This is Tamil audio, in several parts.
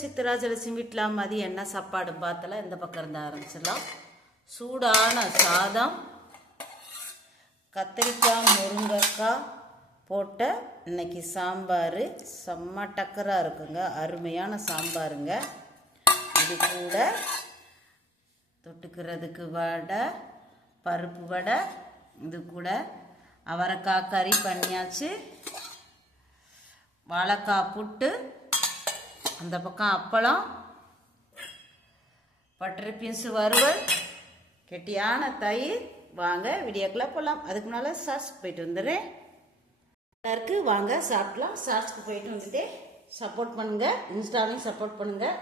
சித்திராஜலட்சுமி வீட்டில் மதியம் என்ன சாப்பாடு பார்த்தல இந்த பக்கம் இருந்து ஆரம்பிச்சிடலாம். சூடான சாதம், கத்திரிக்காய் முருங்கைக்காய் போட்ட இன்னைக்கு சாம்பார் செம்ம டக்கராக இருக்குங்க. அருமையான சாம்பாருங்க. இது கூட தொட்டுக்கிறதுக்கு வடை, பருப்பு வடை, இது கூட அவரைக்காய் கறி பண்ணியாச்சு, வாழைக்காய் புட்டு, அந்த பக்கம் அப்பளம், பட்டர் பீன்ஸு வறுவல், கெட்டியான தயிர். வாங்க வீடியோக்குள்ளே போகலாம். அதுக்கு முன்னால் ஷார்ட்ஸ்க்கு போயிட்டு வந்துடுறேன். எல்லாருக்கு வாங்க சாப்பிட்லாம். ஷார்ட்ஸ்க்கு போயிட்டு வந்துட்டு சப்போர்ட் பண்ணுங்கள். இன்ஸ்டாலையும் சப்போர்ட் பண்ணுங்கள்,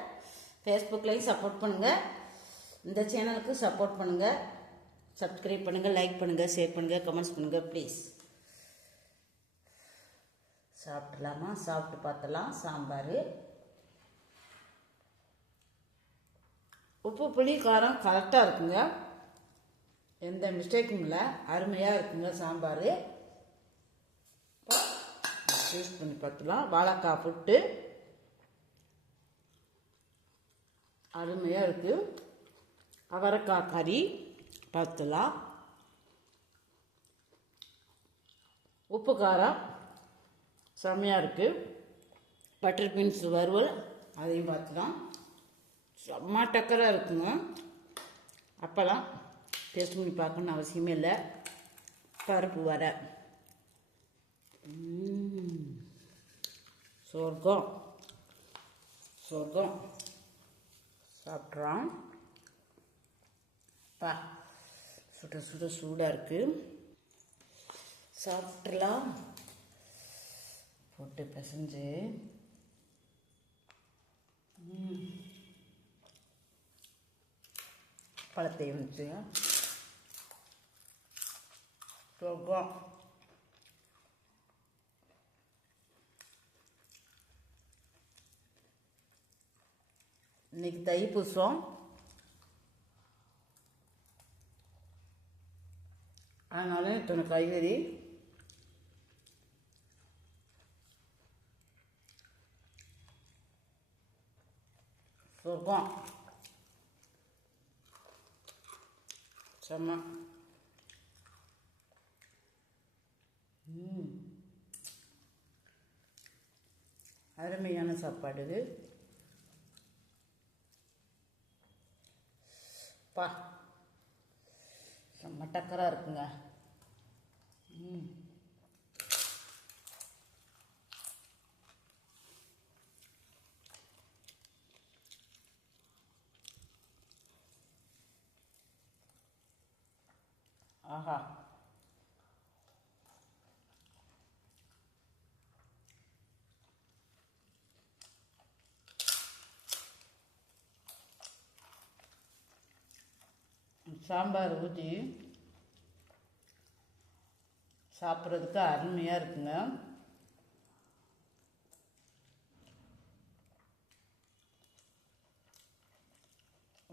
ஃபேஸ்புக்லேயும் சப்போர்ட் பண்ணுங்கள், இந்த சேனலுக்கு சப்போர்ட் பண்ணுங்கள், சப்ஸ்கிரைப் பண்ணுங்கள், லைக் பண்ணுங்கள், ஷேர் பண்ணுங்கள், கமெண்ட்ஸ் பண்ணுங்கள் ப்ளீஸ். சாப்பிட்லாமா? சாப்பிட்டு பார்த்தலாம். சாம்பார், உப்பு புளி காரம் கரெக்டாக இருக்குங்க. எந்த மிஸ்டேக்கும் இல்லை. அருமையாக இருக்குங்க சாம்பார். யூஸ் பண்ணி பார்த்துலாம். வாழைக்காய் புட்டு அருமையாக இருக்குது. அவரைக்காய் கறி பார்த்துலாம். உப்பு காரம் செம்மையாக இருக்குது. பட்டர் பீன்ஸ் வறுவல் அதையும் பார்த்துலாம். செம்ம டக்கராக இருக்குங்க. அப்போலாம் டேஸ்ட் பண்ணி பார்க்கணுன்னு அவசியமே இல்லை. பருப்பு வர சொர்க்கம் சொர்க்கம். சாப்பிட்றோம். பா சுட சுட சூடாக இருக்குது. சாப்பிட்றலாம். போட்டு பிசைஞ்சு பழத்தை வந்துச்சு சொர்க்கம். இன்னைக்கு தைப்பூசம், அதனால இத்தனை காய்கறி. சொர்க்கம் செம்ம. அருமையான சாப்பாடு இது. பா செம்ம டக்கராக இருக்குங்க. ஆஹா, சாம்பார் ஊற்றி சாப்பிட்றதுக்கு அருமையாக இருக்குங்க.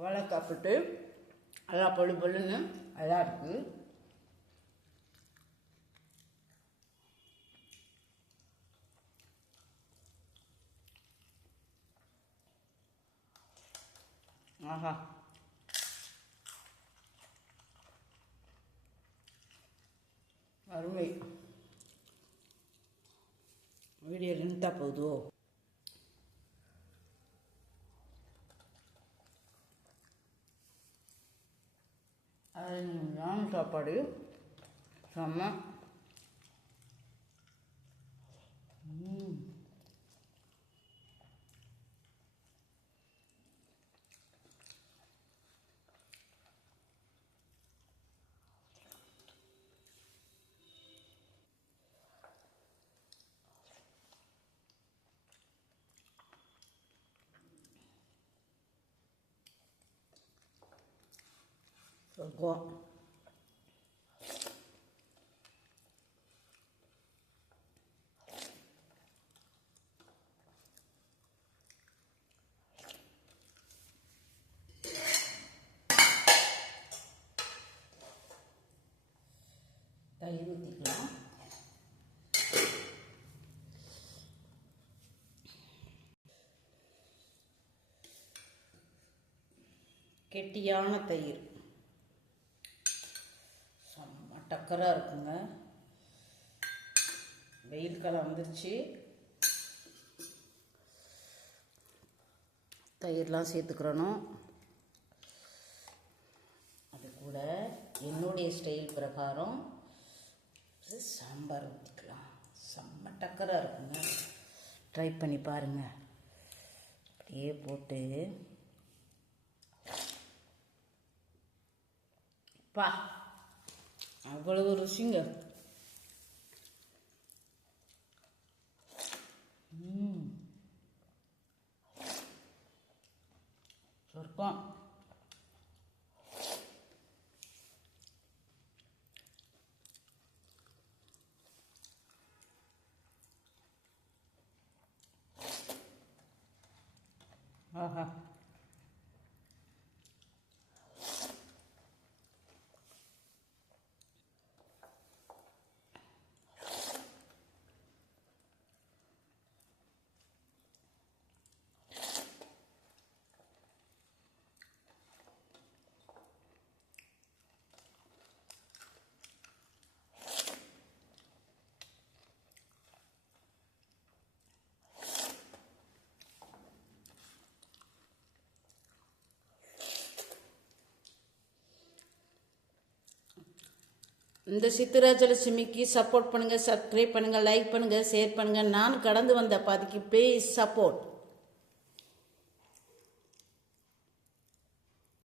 வாழைக்காய் போட்டு நல்லா பொழு பொழுன்னு நல்லா இருக்குது. ஆஹா, அருமை. வீடியோ லென்த்தாக போகுதோ? அருமையான சாப்பாடு செம்ம. சொர்க்கம். தயிர் ஊற்றிக்கலாம். கெட்டியான தயிர் செம்ம டக்கராக இருக்குங்க. வெயில் காலம் வந்துருச்சு. தயிர்லாம் சேர்த்துக்கிறணும். அது கூட என்னுடைய ஸ்டைல் பிரகாரம் சாம்பார் ஊற்றிக்கலாம். செம்ம டக்கராக இருக்குங்க. ட்ரை பண்ணி பாருங்கள். அப்படியே போட்டு பா அவ்வளவு ருசிங்க. சொர்க்கம். ஆஹா. இந்த சித்திராஜலட்சுமிக்கு சப்போர்ட் பண்ணுங்கள், சப்ஸ்கிரைப் பண்ணுங்கள், லைக் பண்ணுங்கள், ஷேர் பண்ணுங்கள். நான் கடந்து வந்த பாதிக்கு ப்ளீஸ் சப்போர்ட்.